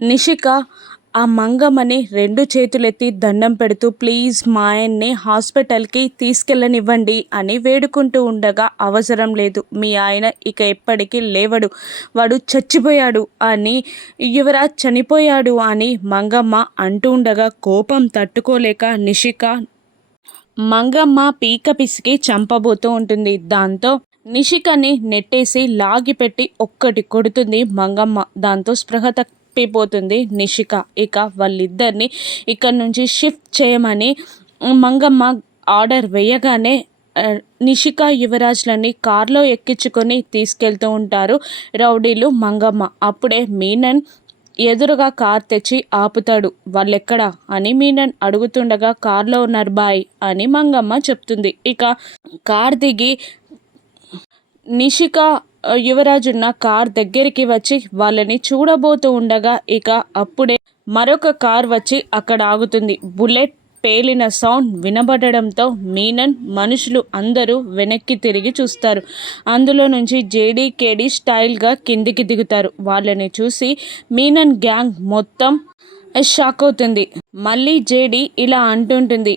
నిషిక ఆ మంగమ్మని రెండు చేతులెత్తి దండం పెడుతూ ప్లీజ్ మా ఆయన్ని హాస్పిటల్కి తీసుకెళ్ళనివ్వండి అని వేడుకుంటూ ఉండగా అవసరం లేదు మీ ఆయన ఇక ఎప్పటికీ లేవడు వాడు చచ్చిపోయాడు అని యువరాజ్ చనిపోయాడు అని మంగమ్మ అంటూ ఉండగా కోపం తట్టుకోలేక నిషిక మంగమ్మ పీక పిసికి చంపబోతూ ఉంటుంది. దాంతో నిషికని నెట్టేసి లాగిపెట్టి ఒక్కటి కొడుతుంది మంగమ్మ. దాంతో స్పృహ తప్పిపోతుంది నిషిక. ఇక వాళ్ళిద్దరిని ఇక్కడ నుంచి షిఫ్ట్ చేయమని మంగమ్మ ఆర్డర్ వేయగానే నిషిక యువరాజ్లని కార్లో ఎక్కించుకొని తీసుకెళ్తూ ఉంటారు రౌడీలు మంగమ్మ. అప్పుడే మీనన్ ఎదురుగా కార్ తెచ్చి ఆపుతాడు. వాళ్ళెక్కడా? అని మీనన్ అడుగుతుండగా కార్లో ఉన్నారు బాయ్ అని మంగమ్మ చెప్తుంది. ఇక కార్ దిగి నిషిక యువరాజున్న కార్ దగ్గరికి వచ్చి వాళ్ళని చూడబోతూ ఉండగా ఇక అప్పుడే మరొక కార్ వచ్చి అక్కడ ఆగుతుంది. బుల్లెట్ పేలిన సౌండ్ వినబడడంతో మీనన్ మనుషులు అందరూ వెనక్కి తిరిగి చూస్తారు. అందులో నుంచి జేడీకేడీ స్టైల్గా కిందికి దిగుతారు. వాళ్ళని చూసి మీనన్ గ్యాంగ్ మొత్తం షాక్ అవుతుంది. మళ్ళీ జేడీ ఇలా అంటుంటుంది.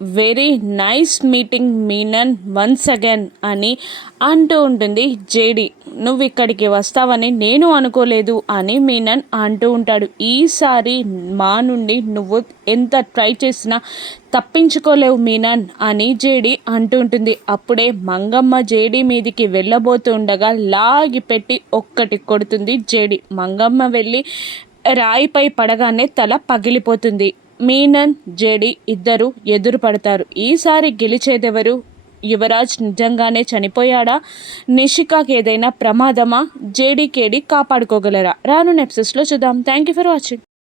Very nice meeting Menon once again అని అంటూ ఉంటుంది జేడి నువ్వు ఇక్కడికి వస్తావని నేను అనుకోలేదు అని మీనన్ అంటూ ఉంటాడు. ఈసారి మా నుండి నువ్వు ఎంత ట్రై చేసినా తప్పించుకోలేవు మీనన్ అని జేడి అంటూ ఉంటుంది. అప్పుడే మంగమ్మ జేడి మీదికి వెళ్ళబోతుండగా లాగి పెట్టి ఒక్కటి కొడుతుంది జేడి మంగమ్మ వెళ్ళి రాయిపై పడగానే తల పగిలిపోతుంది. మీనన్ జేడి ఇద్దరు ఎదురు పడతారు ఈసారి గెలిచేదెవరు? యువరాజ్ నిజంగానే చనిపోయాడా? నిషికాకి ఏదైనా ప్రమాదమా? జేడీకేడీ కాపాడుకోగలరా? రాను నెప్సెస్లో చూద్దాం. Thank you for watching